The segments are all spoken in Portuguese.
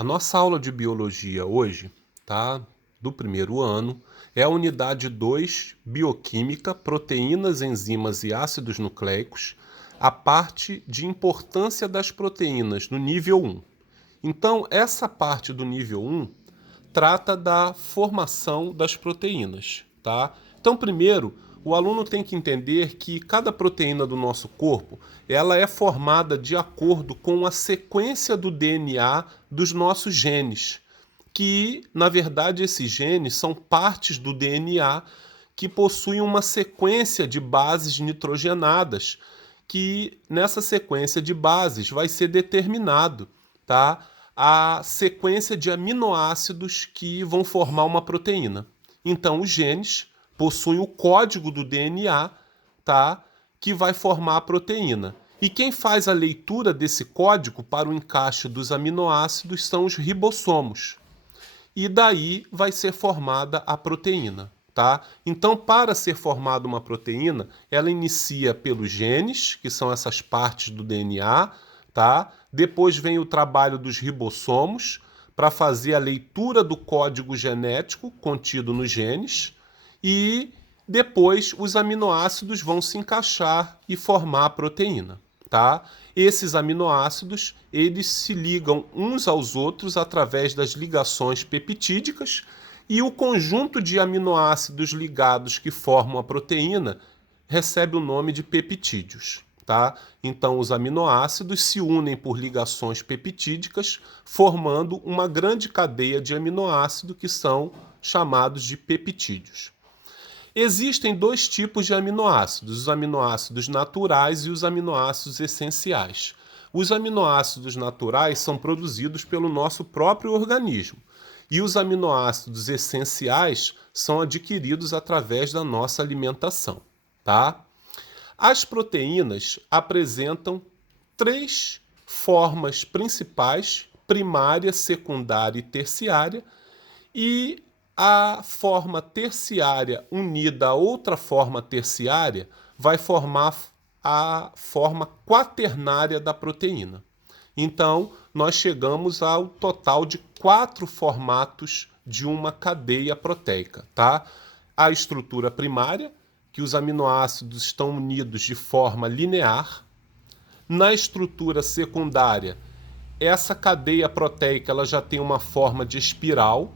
A nossa aula de biologia hoje, tá? Do primeiro ano, é a unidade 2, bioquímica, proteínas, enzimas e ácidos nucleicos, a parte de importância das proteínas no nível 1. Então, essa parte do nível 1 trata da formação das proteínas, tá? Então, primeiro, o aluno tem que entender que cada proteína do nosso corpo, ela é formada de acordo com a sequência do DNA dos nossos genes, que, na verdade, esses genes são partes do DNA que possuem uma sequência de bases nitrogenadas, que nessa sequência de bases vai ser determinado, tá? A sequência de aminoácidos que vão formar uma proteína. Então, os genes possuem o código do DNA, tá? Que vai formar a proteína. E quem faz a leitura desse código para o encaixe dos aminoácidos são os ribossomos. E daí vai ser formada a proteína, tá? Então, para ser formada uma proteína, ela inicia pelos genes, que são essas partes do DNA, tá? Depois vem o trabalho dos ribossomos para fazer a leitura do código genético contido nos genes e depois os aminoácidos vão se encaixar e formar a proteína, tá? Esses aminoácidos, eles se ligam uns aos outros através das ligações peptídicas e o conjunto de aminoácidos ligados que formam a proteína recebe o nome de peptídeos. Tá? Então, os aminoácidos se unem por ligações peptídicas, formando uma grande cadeia de aminoácidos que são chamados de peptídeos. Existem dois tipos de aminoácidos, os aminoácidos naturais e os aminoácidos essenciais. Os aminoácidos naturais são produzidos pelo nosso próprio organismo e os aminoácidos essenciais são adquiridos através da nossa alimentação, tá? As proteínas apresentam três formas principais, primária, secundária e terciária, e a forma terciária unida a outra forma terciária vai formar a forma quaternária da proteína. Então, nós chegamos ao total de 4 formatos de uma cadeia proteica, tá? A estrutura primária, que os aminoácidos estão unidos de forma linear. Na estrutura secundária, essa cadeia proteica ela já tem uma forma de espiral.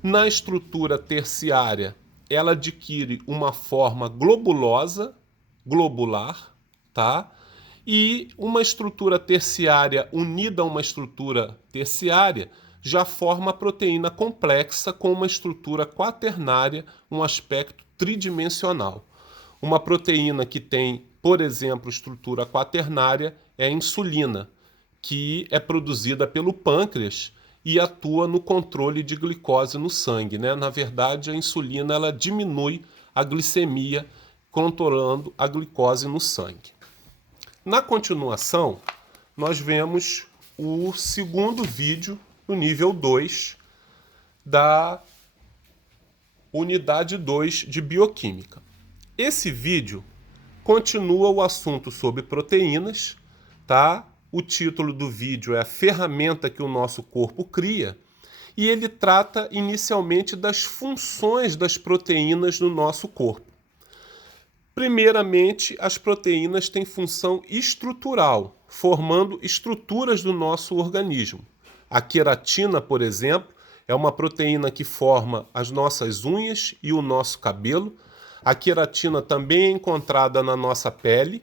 Na estrutura terciária, ela adquire uma forma globulosa, globular, tá? E uma estrutura terciária unida a uma estrutura terciária já forma a proteína complexa com uma estrutura quaternária, um aspecto tridimensional. Uma proteína que tem, por exemplo, estrutura quaternária é a insulina, que é produzida pelo pâncreas e atua no controle de glicose no sangue, né? Na verdade, a insulina ela diminui a glicemia, controlando a glicose no sangue. Na continuação, nós vemos o segundo vídeo do nível 2 da unidade 2 de bioquímica. Esse vídeo continua o assunto sobre proteínas, tá? O título do vídeo é A Ferramenta que o Nosso Corpo Cria, e ele trata inicialmente das funções das proteínas no nosso corpo. Primeiramente, as proteínas têm função estrutural, formando estruturas do nosso organismo. A queratina, por exemplo, é uma proteína que forma as nossas unhas e o nosso cabelo. A queratina também é encontrada na nossa pele,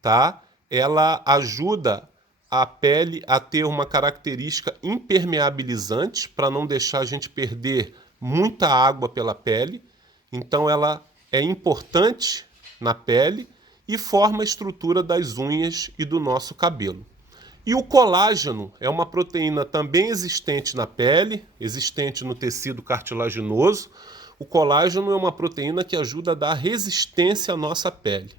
tá? Ela ajuda a pele a ter uma característica impermeabilizante para não deixar a gente perder muita água pela pele. Então ela é importante na pele e forma a estrutura das unhas e do nosso cabelo. E o colágeno é uma proteína também existente na pele, existente no tecido cartilaginoso. O colágeno é uma proteína que ajuda a dar resistência à nossa pele.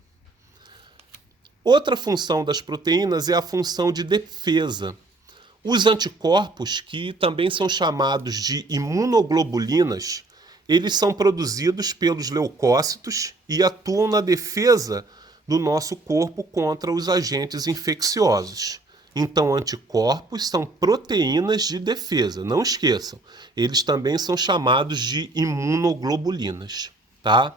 Outra função das proteínas é a função de defesa. Os anticorpos, que também são chamados de imunoglobulinas, eles são produzidos pelos leucócitos e atuam na defesa do nosso corpo contra os agentes infecciosos. Então, anticorpos são proteínas de defesa, não esqueçam. Eles também são chamados de imunoglobulinas, tá?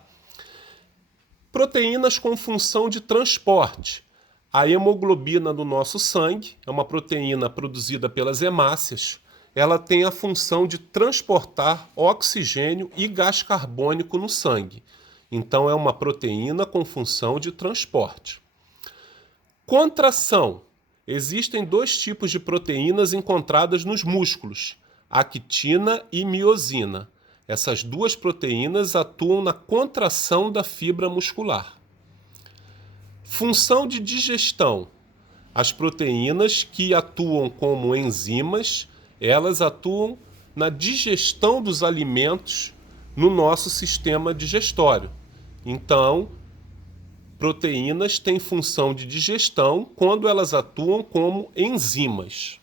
Proteínas com função de transporte. A hemoglobina do nosso sangue é uma proteína produzida pelas hemácias. Ela tem a função de transportar oxigênio e gás carbônico no sangue. Então, é uma proteína com função de transporte. Contração. Existem dois tipos de proteínas encontradas nos músculos, actina e miosina. Essas duas proteínas atuam na contração da fibra muscular. Função de digestão. As proteínas que atuam como enzimas, elas atuam na digestão dos alimentos no nosso sistema digestório. Então, proteínas têm função de digestão quando elas atuam como enzimas.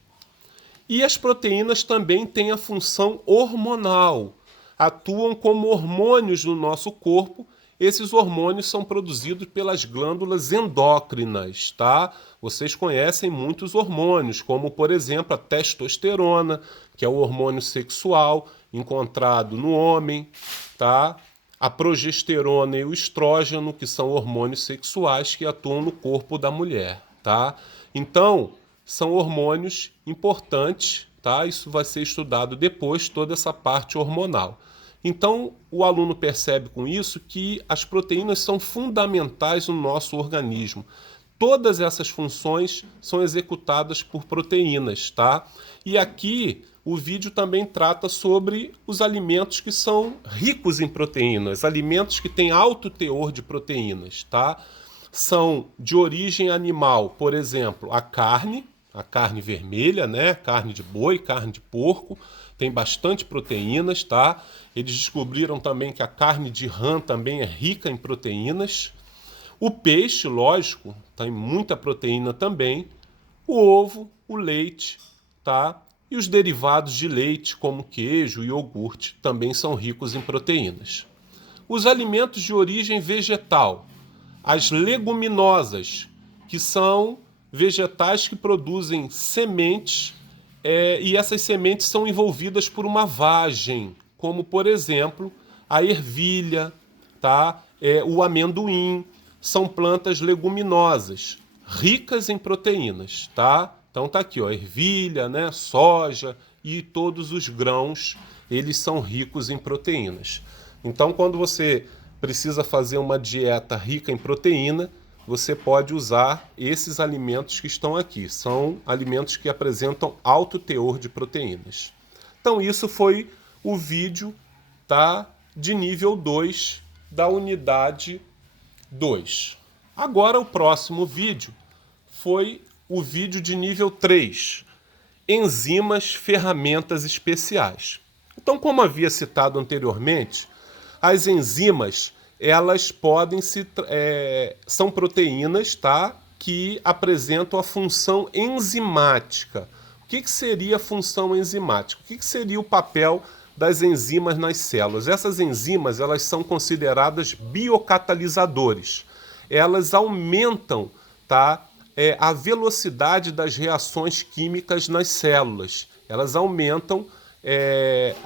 E as proteínas também têm a função hormonal, atuam como hormônios no nosso corpo. Esses hormônios são produzidos pelas glândulas endócrinas, tá? Vocês conhecem muitos hormônios, como, por exemplo, a testosterona, que é o hormônio sexual encontrado no homem, tá? A progesterona e o estrógeno, que são hormônios sexuais que atuam no corpo da mulher, tá? Então, são hormônios importantes, tá? Isso vai ser estudado depois, toda essa parte hormonal. Então, o aluno percebe com isso que as proteínas são fundamentais no nosso organismo. Todas essas funções são executadas por proteínas, tá? E aqui o vídeo também trata sobre os alimentos que são ricos em proteínas, alimentos que têm alto teor de proteínas, tá? São de origem animal, por exemplo, a carne vermelha, né? Carne de boi, carne de porco, tem bastante proteínas, tá? Eles descobriram também que a carne de rã também é rica em proteínas. O peixe, lógico, tem muita proteína também. O ovo, o leite, tá? E os derivados de leite, como queijo e iogurte, também são ricos em proteínas. Os alimentos de origem vegetal, as leguminosas, que são vegetais que produzem sementes, e essas sementes são envolvidas por uma vagem, como, por exemplo, a ervilha, tá? O amendoim. São plantas leguminosas, ricas em proteínas, tá? Então tá aqui, ó, ervilha, né, soja e todos os grãos, eles são ricos em proteínas. Então, quando você precisa fazer uma dieta rica em proteína, você pode usar esses alimentos que estão aqui. São alimentos que apresentam alto teor de proteínas. Então, isso foi o vídeo, tá, de nível 2 da unidade 2. Agora o próximo vídeo foi o vídeo de nível 3, enzimas, ferramentas especiais. Então, como havia citado anteriormente, as enzimas, elas são proteínas, tá, que apresentam a função enzimática. O que seria a função enzimática? O que seria o papel das enzimas nas células? Essas enzimas, elas são consideradas biocatalisadores. Elas aumentam, tá, a velocidade das reações químicas nas células. Elas aumentam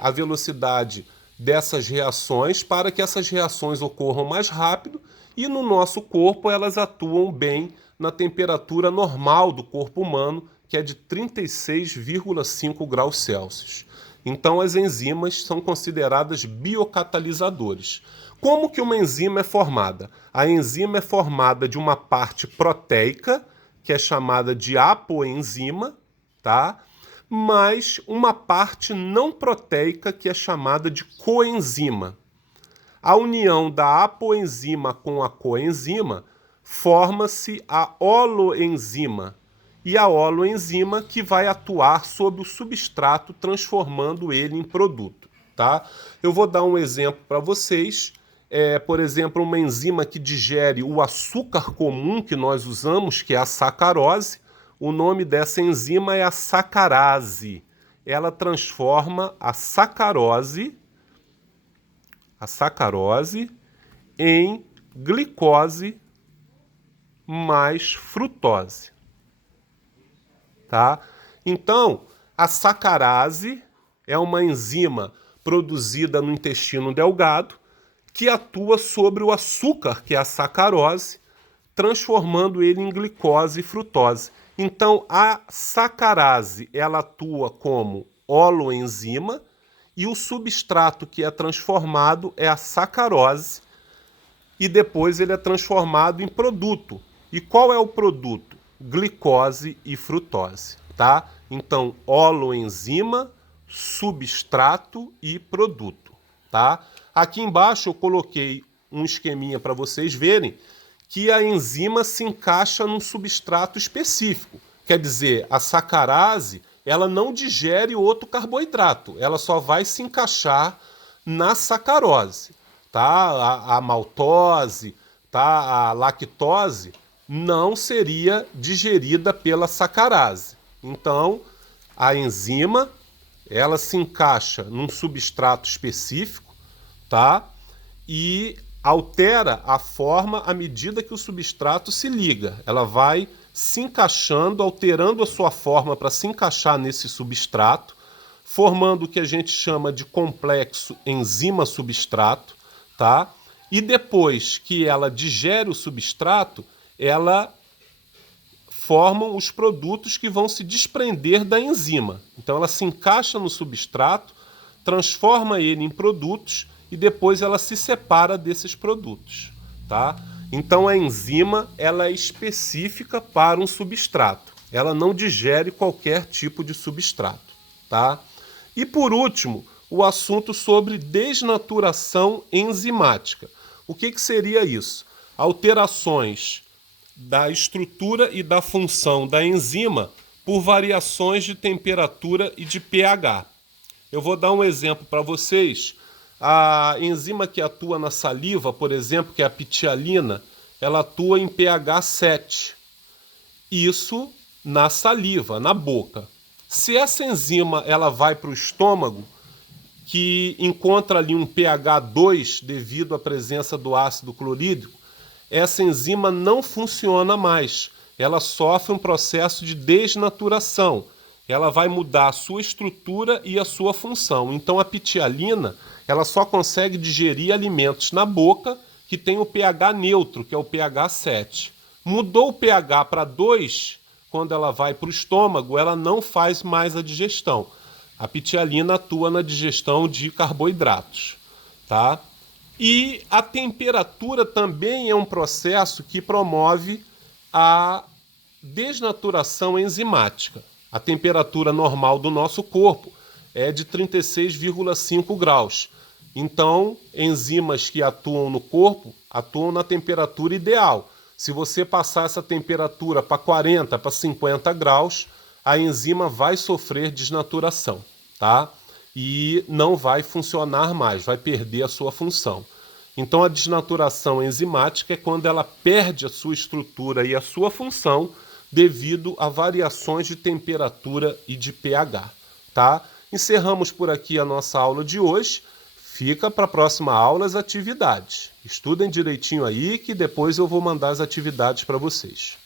a velocidade dessas reações para que essas reações ocorram mais rápido, e no nosso corpo elas atuam bem na temperatura normal do corpo humano, que é de 36,5 graus Celsius. Então, as enzimas são consideradas biocatalisadores. Como que uma enzima é formada? A enzima é formada de uma parte proteica, que é chamada de apoenzima, tá? Mais uma parte não proteica, que é chamada de coenzima. A união da apoenzima com a coenzima forma-se a holoenzima, e a holoenzima que vai atuar sobre o substrato, transformando ele em produto, tá? Eu vou dar um exemplo para vocês. Por exemplo, uma enzima que digere o açúcar comum que nós usamos, que é a sacarose. O nome dessa enzima é a sacarase. Ela transforma a sacarose em glicose mais frutose. tá? Então, a sacarase é uma enzima produzida no intestino delgado que atua sobre o açúcar, que é a sacarose, transformando ele em glicose e frutose. Então, a sacarase, ela atua como holoenzima e o substrato que é transformado é a sacarose e depois ele é transformado em produto. E qual é o produto? Glicose e frutose, tá? Então, holoenzima, substrato e produto, tá? Aqui embaixo eu coloquei um esqueminha para vocês verem que a enzima se encaixa num substrato específico. Quer dizer, a sacarase, ela não digere outro carboidrato, ela só vai se encaixar na sacarose, tá? A maltose, tá? A lactose não seria digerida pela sacarase. Então, a enzima, ela se encaixa num substrato específico, tá? E altera a forma à medida que o substrato se liga. Ela vai se encaixando, alterando a sua forma para se encaixar nesse substrato, formando o que a gente chama de complexo enzima-substrato, tá? E depois que ela digere o substrato, ela formam os produtos que vão se desprender da enzima. Então ela se encaixa no substrato, transforma ele em produtos e depois ela se separa desses produtos, tá? Então a enzima, ela é específica para um substrato. Ela não digere qualquer tipo de substrato, tá? E por último, o assunto sobre desnaturação enzimática. O que seria isso? Alterações da estrutura e da função da enzima por variações de temperatura e de pH. Eu vou dar um exemplo para vocês. A enzima que atua na saliva, por exemplo, que é a pitialina, ela atua em pH 7. Isso na saliva, na boca. Se essa enzima ela vai para o estômago, que encontra ali um pH 2 devido à presença do ácido clorídrico, essa enzima não funciona mais. Ela sofre um processo de desnaturação. Ela vai mudar a sua estrutura e a sua função. Então a pitialina, ela só consegue digerir alimentos na boca que tem o pH neutro, que é o pH 7. Mudou o pH para 2, quando ela vai para o estômago, ela não faz mais a digestão. A pitialina atua na digestão de carboidratos, tá? E a temperatura também é um processo que promove a desnaturação enzimática. A temperatura normal do nosso corpo é de 36,5 graus. Então, enzimas que atuam no corpo atuam na temperatura ideal. Se você passar essa temperatura para 40, para 50 graus, a enzima vai sofrer desnaturação, tá? E não vai funcionar mais, vai perder a sua função. Então a desnaturação enzimática é quando ela perde a sua estrutura e a sua função devido a variações de temperatura e de pH, tá? Encerramos por aqui a nossa aula de hoje. Fica para a próxima aula as atividades. Estudem direitinho aí que depois eu vou mandar as atividades para vocês.